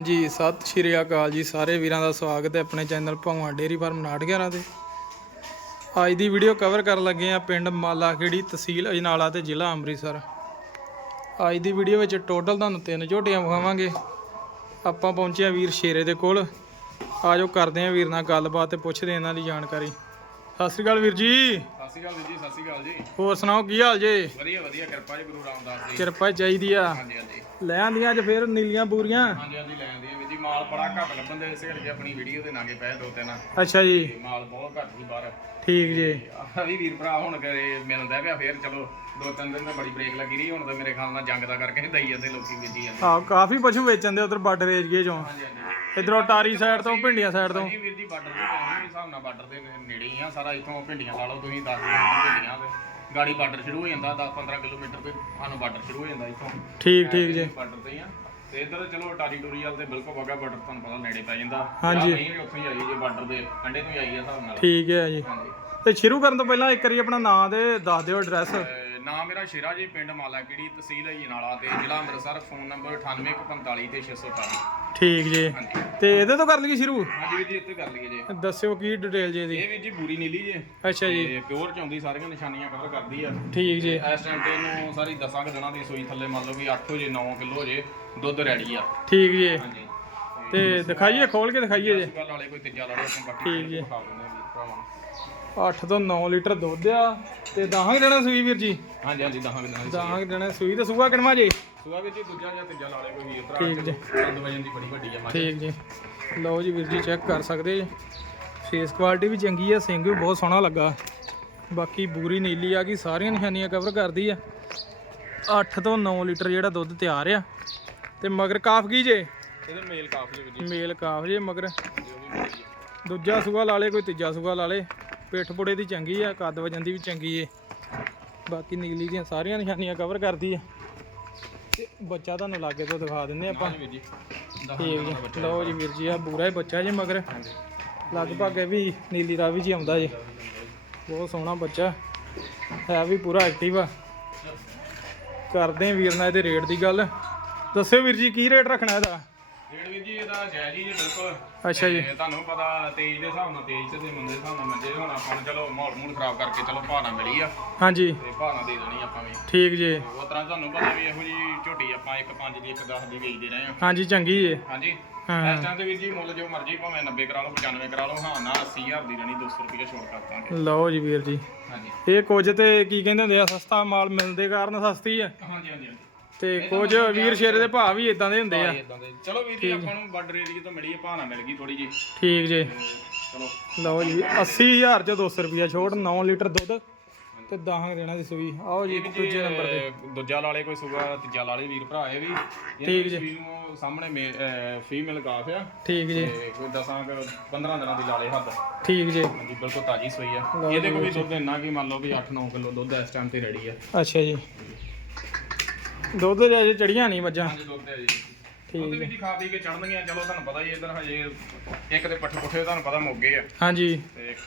ਜੀ, ਸਤਿ ਸ਼੍ਰੀ ਅਕਾਲ ਜੀ, ਸਾਰੇ ਵੀਰਾਂ ਦਾ ਸਵਾਗਤ ਹੈ ਆਪਣੇ ਚੈਨਲ ਭਗਵਾਨ ਡੇਰੀ ਫਾਰਮ 911 ਤੇ। ਅੱਜ ਦੀ ਵੀਡੀਓ ਕਵਰ ਕਰਨ ਲੱਗੇ ਆ ਪਿੰਡ ਮਾਲਾਖੇੜੀ ਤਹਿਸੀਲ ਅਜਨਾਲਾ ਤੇ ਜ਼ਿਲ੍ਹਾ ਅੰਮ੍ਰਿਤਸਰ। ਅੱਜ ਦੀ ਵੀਡੀਓ ਵਿੱਚ ਟੋਟਲ ਤੁਹਾਨੂੰ ਤਿੰਨ ਝੋਟੀਆਂ ਵਿਖਾਵਾਂਗੇ। ਆਪਾਂ ਪਹੁੰਚੇ ਆ ਵੀਰ ਸ਼ੇਰੇ ਦੇ ਕੋਲ। ਆਜੋ ਕਰਦੇ ਆ ਵੀਰ ਨਾਲ ਗੱਲਬਾਤ ਤੇ ਪੁੱਛਦੇ ਆ ਇਹਨਾਂ ਦੀ ਜਾਣਕਾਰੀ। ਸਤਿ ਸ਼੍ਰੀ ਅਕਾਲ ਵੀਰ ਜੀ। ਸ਼੍ਰੀ ਅਕਾਲ ਜੀ ਸਤਿ ਸ਼੍ਰੀ ਅਕਾਲ ਜੀ। ਹੋਰ ਸੁਣਾਓ ਕੀ ਹਾਲ ਜੇ? ਵਧੀਆ ਵਧੀਆ ਕਿਰਪਾ ਜੀ ਗੁਰੂ ਰਾਮਦਾਸ ਦੀ ਕਿਰਪਾ ਚਾਹੀਦੀ ਆ। ਹਾਂਜੀ ਹਾਂਜੀ। ਲੈ ਆਂਦੀਆਂ ਅੱਜ ਫੇਰ ਨੀਲੀਆਂ ਪੂਰੀਆਂ ਹਾਂਜੀ ਹਾਂਜੀ ਲੈ ਆਂਦੀ ਹੈ ਵੀ ਜੀ। ਮਾਲ ਬੜਾ ਘੱਟ ਲੱਭਣ ਦੇ ਇਸੇ ਕਰਕੇ ਆਪਣੀ ਵੀਡੀਓ ਦੇ ਨਾਂਗੇ ਪਏ ਦੋ ਤਿੰਨ। ਅੱਛਾ ਜੀ। ਤੇ ਮਾਲ ਬਹੁਤ ਘੱਟ ਸੀ ਬਾਹਰ। ਠੀਕ ਜੀ। ਵੀ ਵੀਰ ਭਰਾ ਹੁਣ ਕਰੇ ਮਿਲਦਾ ਪਿਆ ਫੇਰ ਚਲੋ ਦੋ ਤਿੰਨ ਦਿਨ ਤਾਂ ਬੜੀ ਬ੍ਰੇਕ ਲੱਗੀ ਰਹੀ ਹੁਣ ਤਾਂ ਮੇਰੇ ਖਿਆਲ ਨਾਲ ਜੰਗ ਦਾ ਕਰਕੇ ਦਈ ਜਾਂਦੇ ਲੋਕੀ ਵੇਚੀ ਜਾਂਦੇ। ਆ ਕਾਫੀ ਪਸ਼ੂ ਵੇਚਣ ਦੇ ਉਧਰ ਬਾਰਡਰ ਏਰੀਏ ਚੋਂ। ਹਾਂਜੀ ਹਾਂਜੀ। ਇਧਰੋਂ ਟਾਰੀ ਸਾਈਡ ਤੋਂ ਭਿੰਡੀਆਂ ਸਾਈਡ ਤੋਂ। ਜੀ ਵੀਰ ਜੀ ਬਾਰਡਰ ਦੇ ਹਿਸਾਬ ਨਾਲ ਬਾਰਡਰ ਦੇ ਨੇੜੇ ਹੀ ਆ ਸਾਰਾ ਇੱਥੋਂ ਭਿੰਡੀਆਂ ਲਾ ਲਓ ਤੁਸੀਂ 10 ਕਿਲੋਮੀਟਰ ਭਿੰਡੀਆਂ ਤੇ ਗਾੜੀ ਬਾਰਡਰ ਸ਼ੁਰੂ ਹੋ ਜਾਂਦਾ 10 15 ਕਿਲੋਮੀਟਰ ਤੇ ਸਾਨੂੰ ਬਾਰਡਰ ਸ਼ੁਰੂ ਹੋ ਜਾਂਦਾ ਇੱਥੋਂ। ਠੀਕ ਠੀਕ ਜੀ। ਬਾਰਡਰ ਤੇ ਆ। ਤੇ ਇੱਧਰ ਚਲੋ ਟਾਰੀ ਟੂਰੀ ਵਾਲ ਤੇ ਬਿਲਕੁਲ ਵਾਗਾ ਬਾਰਡਰ ਤੁਹਾਨੂੰ ਪਤਾ ਨੇੜੇ ਪੈ ਜਾਂਦਾ। ਹਾਂਜੀ। ਨਹੀਂ ਵੀ ਉੱਥੋਂ ਹੀ ਆਈ ਜੇ ਬਾਰਡਰ ਦੇ ਕੰਡੇ ਤੋਂ ਹੀ ਆਈ ਆ ਹਿਸਾਬ ਨਾਲ। ਠੀਕ ਹੈ ਜੀ। ਤੇ ਸ਼ੁਰੂ ਕਰਨ ਤੋਂ ਪਹਿਲਾਂ ਇੱਕ ਵਾਰੀ ਆਪਣਾ ਨਾਮ ਦੇ ਦੱਸ ਦਿਓ ਐਡਰੈਸ ਨਾਮ ਮੇਰਾ ਸ਼ੇਰਾ ਜੀ ਪਿੰਡ ਮਾਲਾਕਿੜੀ ਤਹਿਸੀਲ ਅਜਨਾਲਾ ਤੇ ਜ਼ਿਲ੍ਹਾ ਅੰਮ੍ਰਿਤਸਰ ਫੋਨ ਨੰਬਰ 9845 ਤੇ 618 ਠੀਕ ਜੀ। ਹਾਂਜੀ। ਤੇ ਇਹਦੇ ਤੋਂ ਕਰ ਲਈਏ ਸ਼ੁਰੂ? ਹਾਂਜੀ ਵੀਰ ਜੀ ਇੱਥੇ ਕਰ ਲਈਏ ਜੀ। ਦੱਸਿਓ ਕੀ ਡਿਟੇਲ ਜੀ ਇਹਦੀ? ਇਹ ਵੀਰ ਜੀ ਬੂਰੀ ਨੀਲੀ ਜੇ। ਅੱਛਾ ਜੀ। ਤੇ ਪਿਓਰ ਚ ਆਉਂਦੀ ਸਾਰੀਆਂ ਨਿਸ਼ਾਨੀਆਂ ਕਵਰ ਕਰਦੀ ਆ। ਠੀਕ ਜੀ। ਇਸ ਟਾਈਮ ਤੇ ਇਹਨੂੰ ਸਾਰੀ ਦਸਾਂ ਕੁ ਦਿਨਾਂ ਦੀ ਸੂਈ ਥੱਲੇ ਮੰਨ ਲਓ ਵੀ 8 ਹੋ ਜੇ 9 ਕਿਲੋ ਜੇ ਦੁੱਧ ਰੈਡੀ ਆ। ਠੀਕ ਜੀ। ਹਾਂਜੀ। ਤੇ ਦਿਖਾਈਏ ਖੋਲ ਕੇ ਦਿਖਾਈਏ ਜੀ। ਗੱਲ ਵਾਲੇ ਕੋਈ ਤੀਜਾ ਲੜੇ ਬਾਕੀ ਠੀਕ ਜੀ। ਵਿਖਾ ਦਿੰਦੇ ਆ ਵੀਰ ਭਰਾਵਾਂ ਨੂੰ। 8 ਤੋਂ 9 ਲੀਟਰ ਦੁੱਧ ਆ ਤੇ ਦਾਹਾਂ ਦੇਣਾ ਸੂਈ ਵੀਰ ਜੀ। ਹਾਂਜੀ ਹਾਂਜੀ ਦਸਾਂ ਦਿਨਾਂ ਦੀ ਦਾਹਾਂ ਦੇਣਾ ਸੂਈ ਤੇ ਸੂਆ ਕਿਣਵਾ ਜੀ? ਸੁਆ ਵੀਰ ਜੀ ਦੂਜਾ ਜਾਂ ਤੀਜਾ ਲਾਲੇ ਕੋਈ ਵੀਰ ਭਰਾ ਠੀਕ ਜੀ। ਵਜਨ ਦੀ ਬੜੀ ਵੱਡੀ ਆ ਠੀਕ ਜੀ। ਲਓ ਜੀ ਵੀਰ ਜੀ ਚੈੱਕ ਕਰ ਸਕਦੇ ਜੀ। ਫੇਸ ਕੁਆਲਿਟੀ ਵੀ ਚੰਗੀ ਆ ਸਿੰਘ ਵੀ ਬਹੁਤ ਸੋਹਣਾ ਲੱਗਾ। ਬਾਕੀ ਬੂਰੀ ਨੀਲੀ ਆ ਗਈ ਸਾਰੀਆਂ ਨਿਸ਼ਾਨੀਆਂ ਕਵਰ ਕਰਦੀ ਆ। 8 ਤੋਂ 9 ਲੀਟਰ ਜਿਹੜਾ ਦੁੱਧ ਤਿਆਰ ਆ। ਤੇ ਮਗਰ ਕਾਫ ਕੀ ਜੇ? ਇਹਦੇ ਮੇਲ ਕਾਫੀ ਵੀਰ ਜੀ। ਮੇਲ ਕਾਫ ਜੇ ਮਗਰ। ਜੋ। ਦੂਜਾ ਸੂਆ ਲਾ ਲੇ ਕੋਈ ਤੀਜਾ ਸੂਆ ਲਾ ਲੇ। ਪਿੱਠ ਪੁੜੇ ਦੀ ਚੰਗੀ ਆ ਕੱਦ ਵਜਨ ਦੀ ਵੀ ਚੰਗੀ ਏ। ਬਾਕੀ ਨੀਲੀ ਦੀਆਂ ਸਾਰੀਆਂ ਨਿਸ਼ਾਨੀਆਂ ਕਵਰ ਕਰਦੀ ਆ। ਤੇ ਬੱਚਾ ਤੁਹਾਨੂੰ ਲਾਗੇ ਤੋਂ ਦਿਖਾ ਦਿੰਦੇ ਆਪਾਂ। ਠੀਕ ਦਿਨਾਂ ਦਾ ਜੀ ਲਓ ਜੀ ਵੀਰ ਜੀ ਆ ਬੂਰਾ ਹੀ ਬੱਚਾ ਜੀ ਮਗਰ। ਲਗਭਗ ਇਹ ਵੀ ਨੀਲੀ ਰਾਵੀ ਜੀ ਆਉਂਦਾ ਜੀ ਬਹੁਤ ਸੋਹਣਾ ਬੱਚਾ। ਹੈ ਵੀ ਪੂਰਾ ਐਕਟਿਵ ਆ। ਕਰਦੇ ਵੀਰ ਨਾਲ ਇਹਦੇ ਰੇਟ ਦੀ ਗੱਲ। ਦੱਸਿਓ ਵੀਰ ਜੀ ਕੀ ਰੇਟ ਰੱਖਣਾ ਇਹਦਾ? ਰੇਟ ਵੀਰ ਜੀ ਇਹਦਾ ਜਾਇਜ਼ ਹੀ ਜੀ ਬਿਲਕੁਲ। ਅੱਛਾ ਜੀ। ਤੇ ਤੁਹਾਨੂੰ ਪਤਾ ਤੇਜ ਦੇ ਹਿਸਾਬ ਨਾਲ ਤੇਜ ਤੇ ਤੇ ਮੰਦੇ ਦੇ ਹਿਸਾਬ ਨਾਲ ਮੰਦੇ ਹੁਣ ਆਪਾਂ ਨੂੰ ਚਲੋ ਮਾਹੌਲ ਮੂਲ ਖਰਾਬ ਕਰਕੇ ਚਲੋ ਭਾਣਾ ਮਿਲੀ ਆ। ਹਾਂਜੀ। ਤੇ ਭਾਣਾ ਦੇ ਦੇਣੀ ਆਪਾਂ ਵੀ। ਠੀਕ ਜੀ। ਉਹ ਤਰ੍ਹਾਂ ਤੁਹਾਨੂੰ ਪਤਾ ਵੀ ਇਹੋ ਜੀ ਝੋਟੀ ਆਪਾਂ ਇੱਕ 5 ਦੀ ਇੱਕ 10 ਦੀ ਵੇਚਦੇ ਰਹੇ ਆ। ਹਾਂਜੀ ਚੰਗੀ ਜੀ। ਹਾਂਜੀ। ਹਾਂ। ਇਸ ਟਾਈਮ ਤੇ ਵੀਰ ਜੀ ਮੁੱਲ ਜੋ ਮਰਜ਼ੀ ਭਾਵੇਂ 90 ਕਰਾ ਲਓ 95 ਕਰਾ ਲਓ ਹਾਂ ਨਾ 80000 ਦੀ ਰਹਿਣੀ 200 ਰੁਪਏ ਛੋੜ ਕਰ ਦਾਂਗੇ। ਲਓ ਜੀ ਵੀਰ ਜੀ। ਹਾਂਜੀ। ਇਹ ਕੁਝ ਤੇ ਕੀ ਕਹਿੰਦੇ ਹੁੰਦੇ ਆ ਸਸਤਾ ਮਾਲ ਮਿਲਦੇ ਕਾਰਨ ਸਸਤੀ ਆ। ਹਾਂਜੀ ਹਾਂਜੀ। ਤੇ ਕੁਝ ਵੀਰ ਸ਼ੇਰੇ ਦੇ ਭਾਅ ਵੀ ਇਦਾਂ ਦੇ ਹੁੰਦੇ ਆ। ਇਦਾਂ ਦੇ। ਚਲੋ ਵੀਰ ਜੀ ਆਪਾਂ ਨੂੰ ਬਾਰਡਰ ਏਰੀਆ ਤੋਂ ਮਿਲੀ ਭਾਣਾ ਮਿਲ ਗਈ ਥੋੜੀ ਜੀ ਠੀਕ ਜੀ। ਚਲੋ। ਲਓ ਜੀ 80000 ਚ 200 ਰੁਪਿਆ ਛੋੜ 9 ਲੀਟਰ ਦੁੱਧ ਤੇ 10 ਦੇਣਾ ਦੀ ਸੂਈ। ਆਓ ਜੀ ਦੂਜੇ ਨੰਬਰ ਤੇ। ਦੂਜਾ ਲਾਲੇ ਕੋਈ ਸੂਗਾ ਤੀਜਾ ਲਾਲੇ ਵੀਰ ਭਰਾ ਇਹ ਵੀ। ਠੀਕ ਜੀ। ਸਾਹਮਣੇ ਫੀਮੇਲ ਗਾਫ ਆ। ਠੀਕ ਜੀ। ਕੋਈ 10 15 ਦਿਨਾਂ ਦੀ ਲਾਲੇ ਹੱਦ। ਠੀਕ ਜੀ। ਹਾਂਜੀ ਬਿਲਕੁਲ ਤਾਜੀ ਸੂਈ ਆ। ਇਹਦੇ ਕੋਲ ਵੀ ਦੁੱਧ ਇੰਨਾ ਕਿ ਮੰਨ ਲਓ ਵੀ 8-9 ਕਿਲੋ ਦੁੱਧ ਇਸ ਟਾਈਮ ਤੇ ਰੈਡੀ ਆ। ਅੱਛਾ ਜੀ। ਦੁੱਧ ਦੇ ਅਜੇ ਚੜੀਆਂ ਨਹੀਂ ਮੱਝਾਂ। ਹਾਂਜੀ ਦੁੱਧ ਹੈ ਜੀ ਠੀਕ ਉਹਦੇ ਵੀ ਖਾ ਪੀ ਕੇ ਚੜਨਗੀਆਂ ਚਲੋ ਤੁਹਾਨੂੰ ਪਤਾ ਹੀ ਇਧਰ ਹਜੇ ਇੱਕ ਦੇ ਪੱਠੇ ਪੁੱਠੇ ਤੁਹਾਨੂੰ ਪਤਾ ਮੋਗੇ ਆ। ਹਾਂਜੀ। ਤੇ ਇੱਕ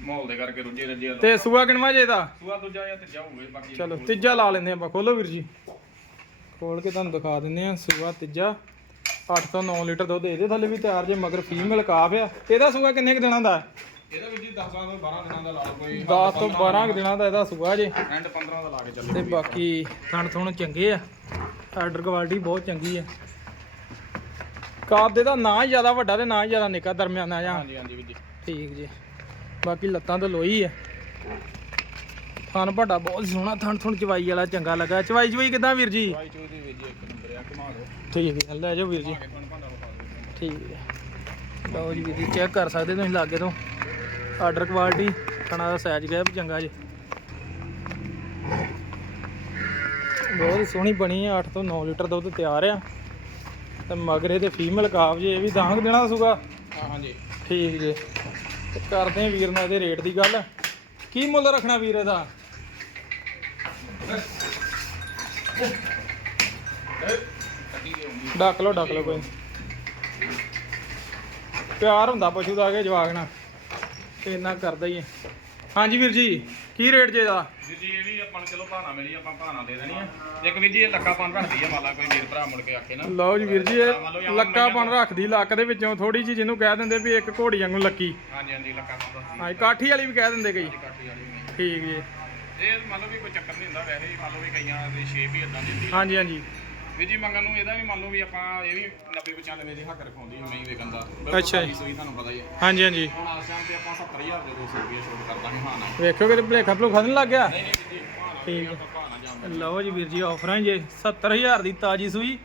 ਮਾਹੌਲ ਦੇ ਕਰਕੇ ਰੁੱਝੇ ਰੱਜੇ। ਤੇ ਸੂਆ ਕਿਣਵਾ ਜੇ ਦਾ? ਸੂਆ ਦੂਜਾ ਜਾਂ ਤੀਜਾ ਹੋਵੇ ਬਾਕੀ ਚਲੋ ਤੀਜਾ ਲਾ ਲੈਂਦੇ ਆਪਾਂ। ਖੋਲੋ ਵੀਰ ਜੀ। ਖੋਲ ਕੇ ਤੁਹਾਨੂੰ ਦਿਖਾ ਦਿੰਦੇ ਆ ਸੂਆ ਤੀਜਾ 8 ਤੋਂ 9 ਲੀਟਰ ਦੁੱਧ ਇਹਦੇ ਥੱਲੇ ਵੀ ਤਿਆਰ ਜੇ ਮਗਰ ਫੀਮੇਲ ਕਾਫ ਆ। ਇਹਦਾ ਸੂਆ ਕਿੰਨੇ ਕੁ ਦਿਨਾਂ ਦਾ? ਇਹਦਾ ਵੀ ਜੀ 10 ਤੋਂ 12 ਦਿਨਾਂ ਦਾ ਲਾ ਲਓ ਕੋਈ 10 ਤੋਂ 12 ਕੁ ਦਿਨਾਂ ਦਾ। ਇਹਦਾ ਸੂਆ ਜੇ। ਐਂਡ 15 ਦਾ ਲਾ ਕੇ ਚੱਲੋ ਤੇ ਬਾਕੀ ਥਣ ਥੁਣ ਚੰਗੇ ਆ। ਆਰਡਰ ਕੁਆਲਿਟੀ ਬਹੁਤ ਚੰਗੀ ਆ। ਕਾਦ ਦੇ ਦਾ ਨਾ ਜ਼ਿਆਦਾ ਵੱਡਾ ਤੇ ਨਾ ਜ਼ਿਆਦਾ ਨਿੱਕਾ ਦਰਮਿਆਨਾ ਜਾਂ ਹਾਂਜੀ ਹਾਂਜੀ ਵੀਰ ਜੀ। ਠੀਕ ਜੀ। ਬਾਕੀ ਲੱਤਾਂ ਤਾਂ ਲੋਈ ਆ। ਥਣ ਵੱਡਾ ਬਹੁਤ ਸੋਹਣਾ ਥਣ ਥੁਣ ਚਵਾਈ ਵਾਲਾ ਚੰਗਾ ਲੱਗਾ। ਚਵਾਈ ਚਵਾਈ ਕਿਦਾਂ ਵੀਰ ਜੀ? ਭਾਈ ਚੋਦੀ ਵੀਰ ਜੀ ਇੱਕ ਨੰਬਰ ਆ ਘੁਮਾ ਦਿਓ। ਠੀਕ ਹੈ ਲੈ ਜਾਓ ਵੀਰ ਜੀ। ਭਾਂਡਾ ਠੀਕ ਹੈ ਲਓ ਜੀ ਵੀਰ ਜੀ ਚੈੱਕ ਕਰ ਸਕਦੇ ਤੁਸੀਂ ਲਾਗੇ ਤੋਂ। ਆਰਡਰ ਕੁਆਲਿਟੀ ਥਣਾ ਦਾ ਸਾਈਜ਼ ਗਿਆ ਵੀ ਚੰਗਾ ਜੀ। ਬਹੁਤ ਹੀ ਸੋਹਣੀ ਬਣੀ ਹੈ 8 ਤੋਂ 9 ਲੀਟਰ ਦੁੱਧ ਤਿਆਰ ਆ। ਤੇ ਮਗਰੇ ਤੇ ਫੀਮੇਲ ਕਾਫ ਜੇ ਇਹ ਵੀ ਦਾਂਗ ਦੇਣਾ ਸੂਗਾ? ਹਾਂ ਹਾਂਜੀ ਠੀਕ ਜੇ। ਤੇ ਕਰਦੇ ਆ ਵੀਰ ਨਾਲ ਇਹਦੇ ਰੇਟ ਦੀ ਗੱਲ। ਕੀ ਮੁੱਲ ਰੱਖਣਾ ਵੀਰ ਇਹਦਾ? ਡੱਕ ਲਓ ਡੱਕ ਲਓ ਕੋਈ। ਪਿਆਰ ਹੁੰਦਾ ਪਸ਼ੂ ਦਾ ਕੇ ਜਵਾਕ ਨਾਲ। ਤੇ ਇੰਨਾ ਕਰਦਾ ਹੀ ਹੈ। ਹਾਂਜੀ ਵੀਰ ਜੀ ਕੀ ਰੇਟ ਜੇ ਦਾ? ਜੀ ਜੀ ਇਹ ਵੀ ਆਪਾਂ ਨੂੰ ਚਲੋ ਭਾਣਾ ਮਿਲੀ ਆਪਾਂ ਭਾਣਾ ਦੇ ਦੇਣੀ ਆ। ਇੱਕ ਵੀ ਜੀ ਇਹ ਲੱਗਾ ਪਨ ਰੱਖਦੀ ਆ ਮੰਨ ਲਾ ਕੋਈ ਵੀਰ ਭਰਾ ਮੁੜ ਕੇ ਆਖੇ ਨਾ। ਲਓ ਜੀ ਵੀਰ ਜੀ ਇਹ ਲੱਕਾ ਬਣ ਰੱਖਦੀ ਲੱਕ ਦੇ ਵਿੱਚੋਂ ਥੋੜੀ ਜੀ ਜਿਹਨੂੰ ਕਹਿ ਦਿੰਦੇ ਵੀ ਇੱਕ ਘੋੜੀ ਵਾਂਗੂ ਲੱਕੀ। ਹਾਂਜੀ ਹਾਂਜੀ ਲੱਗਾ ਪਨ ਰੱਖਦੀ ਹਾਂ ਕਾਠੀ ਵਾਲੀ ਵੀ ਕਹਿ ਦਿੰਦੇ ਕਈ। ਕਾਠੀ ਵਾਲੀ ਵੀ। ਠੀਕ ਜੀ। ਇਹ ਮੰਨ ਲਓ ਵੀ ਕੋਈ ਚੱਕਰ ਨਹੀਂ ਹੁੰਦਾ ਵੈਸੇ ਹੀ ਮੰਨ ਲਓ ਵੀ ਕਈਆਂ ਦੀ ਸ਼ੇਪ ਹੀ ਇਦਾਂ ਦੀ ਹੁੰਦੀ ਹਾਂਜੀ ਹਾਂਜੀ। ਵੀ ਜੀ ਮੰਗਣ ਨੂੰ ਇਹਦਾ ਵੀ ਮੰਨ ਲਓ ਵੀ ਆਪਾਂ ਇਹ ਵੀ 90 95 ਦੀ ਹੱਕ ਰਖਾਉਂਦੀ ਨਹੀਂ ਵੇਖਣ ਦਾ। ਅੱਛਾ ਜੀ। ਸੋਈ ਤੁਹਾਨੂੰ ਪਤਾ ਹੀ ਹੈ। ਹਾਂਜੀ ਹਾਂਜੀ। ਹੁਣ ਆਸ ਟਾਈਮ ਤੇ ਆਪਾਂ 70000 ਦੇ 200 ਰੁਪਏ ਛੋਟ ਕਰ ਦਾਂਗੇ ਹਾਂ ਨਾ। ਵੇਖਿਓ ਕਿ ਭਲੇਖਾ ਭਲੂਖਾ ਨਹੀਂ ਲੱਗ ਗਿਆ? ਨਹੀਂ ਨਹੀਂ ਜੀ ਠੀਕ ਲਓ ਜੀ ਵੀਰ ਜੀ ਆਫਰਾਂ ਹੀ ਜੇ। 70000 ਦੀ ਤਾਜੀ ਸੂਈ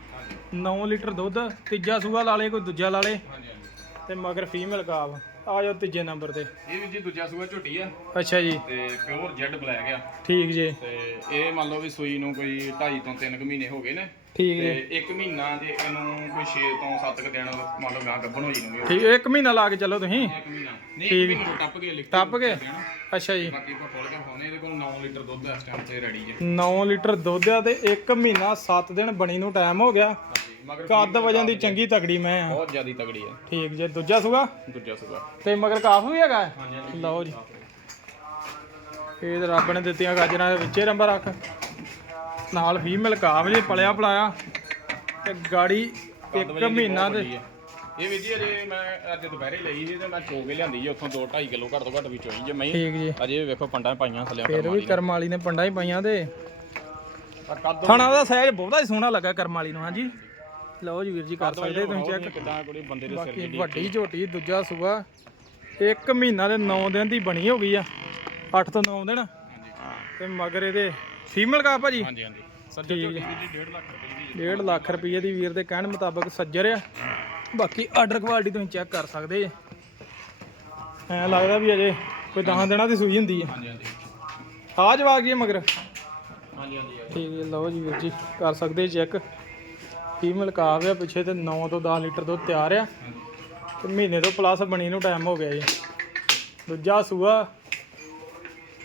9 ਲੀਟਰ ਦੁੱਧ ਤੀਜਾ ਸੂਆ ਲਾ ਲੇ ਕੋਈ ਦੂਜਾ ਲਾ ਲੇ ਹਾਂਜੀ ਹਾਂਜੀ। ਤੇ ਮਗਰ ਫੀਮੇਲ ਕਾਬ ਆ ਜਾਓ ਤੀਜੇ ਨੰਬਰ ਤੇ। ਇਹ ਵੀ ਜੀ ਦੂਜਾ ਸੂਆ ਝੋਟੀ ਆ। ਅੱਛਾ ਜੀ। ਤੇ ਪਿਓਰ ਜੈਡ ਬਲੈਕ ਆ। ਠੀਕ ਜੀ। ਤੇ ਇਹ ਮੰਨ ਲਓ ਵੀ ਸੂਈ ਨੂੰ ਕੋਈ 2.5 ਤੋਂ 3 ਮਹੀਨੇ ਹੋ ਗਏ ਨੇ। ਠੀਕ ਤੇ ਜੀ ਇੱਕ ਮਹੀਨਾ ਜੇ ਇਹਨੂੰ ਕੋਈ 6 ਤੋਂ 7 ਕ ਦਿਨ ਮੰਨ ਲਓ ਗਾਂ ਗੱਭਣ ਹੋਈ ਨੂੰ ਠੀਕ ਇੱਕ ਮਹੀਨਾ ਲਾ ਕੇ ਚੱਲੋ ਤੁਸੀਂ? ਇੱਕ ਮਹੀਨਾ। ਨਹੀਂ ਇੱਕ ਮਹੀਨੇ ਤੋਂ ਟੱਪ ਕੇ ਲਿਖ ਟੱਪ ਗਏ ਅੱਛਾ ਜੀ। ਬਾਕੀ ਆਪਾਂ ਖੋਲ ਕੇ ਖਾਣੇ ਇਹਦੇ ਕੋਲ 9 ਲੀਟਰ ਦੁੱਧ ਇਸ ਟਾਈਮ ਤੇ ਰੈਡੀ ਜੇ। 9 ਲੀਟਰ ਦੁੱਧ ਆ ਤੇ 1 ਮਹੀਨਾ 7 ਦਿਨ ਬਣੀ ਨੂੰ ਟਾਈਮ ਹੋ ਗਿਆ। ਮਗਰ ਕੱਦ ਵਜਨ ਦੀ ਚੰਗੀ ਤਗੜੀ ਮੈਂ ਆ। ਬਹੁਤ ਜ਼ਿਆਦੀ ਤਗੜੀ ਆ ਠੀਕ ਜੇ ਦੂਜਾ ਸੂਗਾ ਦੂਜਾ ਸੂਆ। ਤੇ ਮਗਰ ਕਾਫ ਵੀ ਹੈਗਾ? ਹਾਂਜੀ ਹਾਂਜੀ ਲਓ ਜੀ। ਇਹ ਤੇ ਰੱਬ ਨੇ ਦਿੱਤੀਆਂ ਗਾਜਰਾਂ ਦੇ ਵਿੱਚੇ ਰੰਬਾ ਰੱਖ ਨਾਲ ਫੀਮੇਲ ਕਾਫ ਜੇ ਪਲਿਆ ਪਲਾਇਆ। ਤੇ ਗਾੜੀ ਇੱਕ ਮਹੀਨਾ ਦੇ ਇਹ ਵੀ ਜੀ ਅਜੇ ਮੈਂ ਅੱਜ ਦੁਪਹਿਰੇ ਲਈ ਸੀ ਤੇ ਮੈਂ ਚੋ ਕੇ ਲਿਆਂਦੀ ਜੀ ਉੱਥੋਂ 2 2.5 ਕਿਲੋ ਘੱਟ ਤੋਂ ਘੱਟ ਵੀ ਚੋਈ ਜੇ ਮੈਂ ਠੀਕ ਜੀ। ਅਜੇ ਵੇਖੋ ਪੰਡਾਂ ਪਾਈਆਂ ਥੱਲੇ ਫਿਰ ਵੀ ਕਰਮ ਵਾਲੀ ਨੇ ਪੰਡਾ ਹੀ ਪਾਈਆਂ ਤੇ। ਪਰ ਕੱਦ ਥਣਾ ਦਾ ਸਾਈਜ਼ ਬਹੁਤਾ ਹੀ ਸੋਹਣਾ ਲੱਗਾ ਕਰਮ ਵਾਲੀ ਨੂੰ ਹਾਂਜੀ। ਲਓ ਜੀ ਵੀਰ ਜੀ ਕਰ ਸਕਦੇ ਤੁਸੀਂ ਚੈੱਕ ਕਿਦਾਂ ਕੋਈ ਬੰਦੇ ਦੇ ਸਿਰ ਬਾਕੀ ਵੱਡੀ ਝੋਟੀ ਦੂਜਾ ਸੂਆ। ਇੱਕ ਮਹੀਨਾ ਦੇ 9 ਦਿਨ ਦੀ ਬਣੀ ਹੋ ਗਈ ਆ। 8 ਤੋਂ 9 ਦਿਨ। ਤੇ ਮਗਰ ਇਹਦੇ ਫੀਮੇਲ ਕਾ ਭਾਜੀ? ਹਾਂਜੀ ਹਾਂਜੀ। ਸੱਜੇ ਝੋਟੀ ਦੀ ਜੀ 1.5 ਲੱਖ ਰੁਪਏ ਦੀ 1.5 ਲੱਖ ਰੁਪਏ ਦੀ ਵੀਰ ਦੇ ਕਹਿਣ ਮੁਤਾਬਕ ਸੱਜਰ ਆ। ਬਾਕੀ ਆਰਡਰ ਕੁਆਲਿਟੀ ਤੁਸੀਂ ਚੈੱਕ ਕਰ ਸਕਦੇ ਜੇ। ਐ ਲੱਗਦਾ ਵੀ ਅਜੇ ਕੋਈ 10 ਦਿਨਾਂ ਦੀ ਸੂਈ ਹੁੰਦੀ ਆ। ਹਾਂਜੀ ਹਾਂਜੀ। ਆ ਜਵਾ ਗਈ ਮਗਰ। ਹਾਂਜੀ ਹਾਂਜੀ ਠੀਕ ਹੈ ਲਓ ਜੀ ਵੀਰ ਜੀ ਕਰ ਸਕਦੇ ਚੈੱਕ ਫੀਮੇਲ ਕਾਵ ਆ ਪਿੱਛੇ ਤੇ 9 ਤੋਂ 10 ਲੀਟਰ ਦੁੱਧ ਤਿਆਰ ਆ। ਤੇ ਮਹੀਨੇ ਤੋਂ ਪਲੱਸ ਬਣੀ ਨੂੰ ਟਾਈਮ ਹੋ ਗਿਆ ਜੀ। ਦੂਜਾ ਸੂਆ।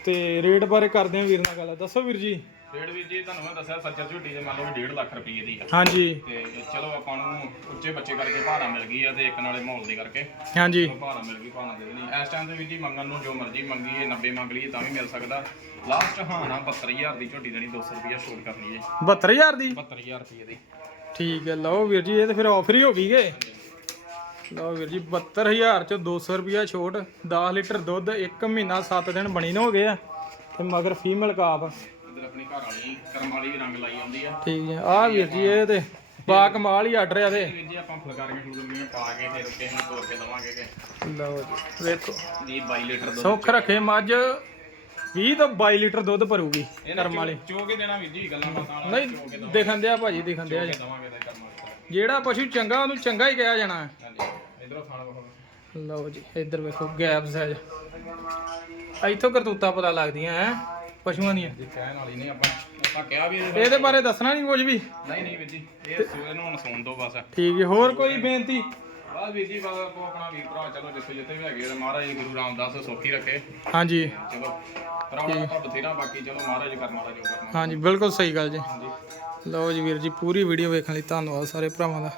ਤੇ ਰੇਟ ਬਾਰੇ ਕਰਦੇ ਆ ਵੀਰ ਨਾਲ ਗੱਲ। ਦੱਸੋ ਵੀਰ ਜੀ। ਰੇਟ ਵੀ ਜੀ ਤੁਹਾਨੂੰ ਮੈਂ ਦੱਸਿਆ ਸੱਜਰ ਝੋਟੀ ਦੇ ਮੰਨ ਲਓ ਵੀ 1.5 ਲੱਖ ਰੁਪਏ ਦੀ ਆ। ਹਾਂਜੀ। ਤੇ ਚਲੋ ਆਪਾਂ ਨੂੰ ਉੱਚੇ ਬੱਚੇ ਕਰਕੇ ਭਾੜਾ ਮਿਲ ਗਈ ਆ ਤੇ ਇੱਕ ਨਾਲੇ ਮਾਹੌਲ ਦੇ ਕਰਕੇ। ਹਾਂਜੀ। ਭਾੜਾ ਮਿਲ ਗਈ ਭਾੜਾ ਦੇ ਦੇਣੀ ਇਸ ਟਾਈਮ ਦੇ ਵਿੱਚ ਜੀ ਮੰਗਣ ਨੂੰ ਜੋ ਮਰਜ਼ੀ ਮੰਗੀਏ 90 ਮੰਗ ਲਈਏ ਤਾਂ ਵੀ ਮਿਲ ਸਕਦਾ। ਲਾਸਟ ਹਾਂ ਨਾ 72000 ਦੀ ਝੋਟੀ ਦੇਣੀ 200 ਰੁਪਏ ਛੋਟ ਕਰਨੀ ਜੀ 72000 ਦੀ? 72000 ਰੁਪਏ ਦੀ। ਠੀਕ ਹੈ ਲਓ ਵੀਰ ਜੀ ਇਹ ਤਾਂ ਫਿਰ ਆਫਰ ਹੀ ਹੋ ਗਈ ਗੇ ਲਓ ਵੀਰ ਜੀ 72000 ਚ 200 ਰੁਪਿਆ ਛੋਟ 10 ਲੀਟਰ ਦੁੱਧ 1 ਮਹੀਨਾ 7 ਦਿਨ ਬਣੀ ਨੂੰ ਹੋ ਗਏ ਆ ਤੇ ਮਗਰ ਫੀਮੇਲ ਕਾਪ ਇੱਧਰ ਆਪਣੀ ਘਰ ਵਾਲੀ ਕਰਮ ਵਾਲੀ ਵੀ ਰੰਗ ਲਾਈ ਆਉਂਦੀ ਆ। ਠੀਕ ਹੈ ਆ ਵੀਰ ਜੀ ਇਹ ਤੇ ਬਾ ਕਮਾਲ ਹੀ ਆਰਡਰ ਆ ਤੇ ਇਹ ਜੀ ਆਪਾਂ ਫੁਲਕਾਰੀਆਂ ਫੁਲਕਾਰੀਆਂ ਪਾ ਕੇ ਫਿਰ ਕਿਸੇ ਨੂੰ ਤੋੜ ਕੇ ਦਵਾਂਗੇ ਕਿ। ਲਓ ਜੀ ਵੇਖੋ। ਜੀ 22 ਲੀਟਰ ਦੁੱਧ। ਸੁੱਖ ਰੱਖੇ ਮੱਝ। 20 ਤੋਂ 22 ਲੀਟਰ ਦੁੱਧ ਭਰੂਗੀ ਕਰਮ ਵਾਲੀ। ਚੋ ਕੇ ਦੇਣਾ ਵੀਰ ਜੀ ਗੱਲਾਂ ਬਾਤਾਂ ਨਹੀਂ ਦਿਖਣ ਦਿਆ ਭਾਜੀ ਦਿਖਣ ਦਿਆ ਜੀ। ਦਵਾਂਗੇ ਤੇ ਕਰਮ ਵਾਲੀ ਜਿਹੜਾ ਪਸ਼ੂ ਚੰਗਾ ਉਹਨੂੰ ਚੰਗਾ ਹੀ ਕਿਹਾ ਜਾਣਾ। ਹੈ। ਹਾਂਜੀ ਇਧਰੋਂ ਖਾਣਾ ਬਖੋ ਲਓ ਜੀ ਇੱਧਰ ਵੇਖੋ ਗੈਪ ਸਾਈਜ਼ ਇੱਥੋਂ ਕਰਤੂਤਾਂ ਪਤਾ ਲੱਗਦੀਆਂ ਹੈ ਪਸ਼ੂਆਂ ਦੀਆਂ। ਜੀ ਕਹਿਣ ਵਾਲੀ ਨਹੀਂ ਆਪਾਂ ਆਪਾਂ ਕਿਹਾ ਵੀ ਇਹ- ਇਹਦੇ ਬਾਰੇ ਦੱਸਣਾ ਨਹੀਂ ਕੁਝ ਵੀ। ਨਹੀਂ ਨਹੀਂ ਵੀਰ ਜੀ ਇਹ ਸੂਏ ਨੂੰ ਹੁਣ ਸੌਣ ਦੋ ਬਸ। ਠੀਕ ਹੈ ਹੋਰ ਕੋਈ ਬੇਨਤੀ? ਬਸ ਵੀਰ ਜੀ ਬਸ ਆਪੋ ਆਪਣਾ ਵੀਰ ਭਰਾ ਚਲੋ ਜਿੱਥੇ ਜਿੱਥੇ ਵੀ ਹੈਗੇ ਆ, ਮਹਾਰਾਜ ਜੀ ਗੁਰੂ ਰਾਮਦਾਸ ਸੌਖੀ ਰੱਖੇ। ਹਾਂਜੀ। ਚਲੋ ਪਰੌਣਾ ਤਾਂ ਬਥੇਰਾ ਬਾਕੀ ਚਲੋ ਮਹਾਰਾਜ ਕਰਮ ਵਾਲਾ ਜੋ ਕਰਨਾ। ਹਾਂਜੀ ਬਿਲਕੁਲ ਸਹੀ ਗੱਲ ਜੀ। ਹਾਂਜੀ। ਲਓ ਜੀ ਵੀਰ ਜੀ ਪੂਰੀ ਵੀਡੀਓ ਵੇਖਣ ਲਈ ਧੰਨਵਾਦ ਸਾਰੇ ਭਰਾਵਾਂ ਦਾ।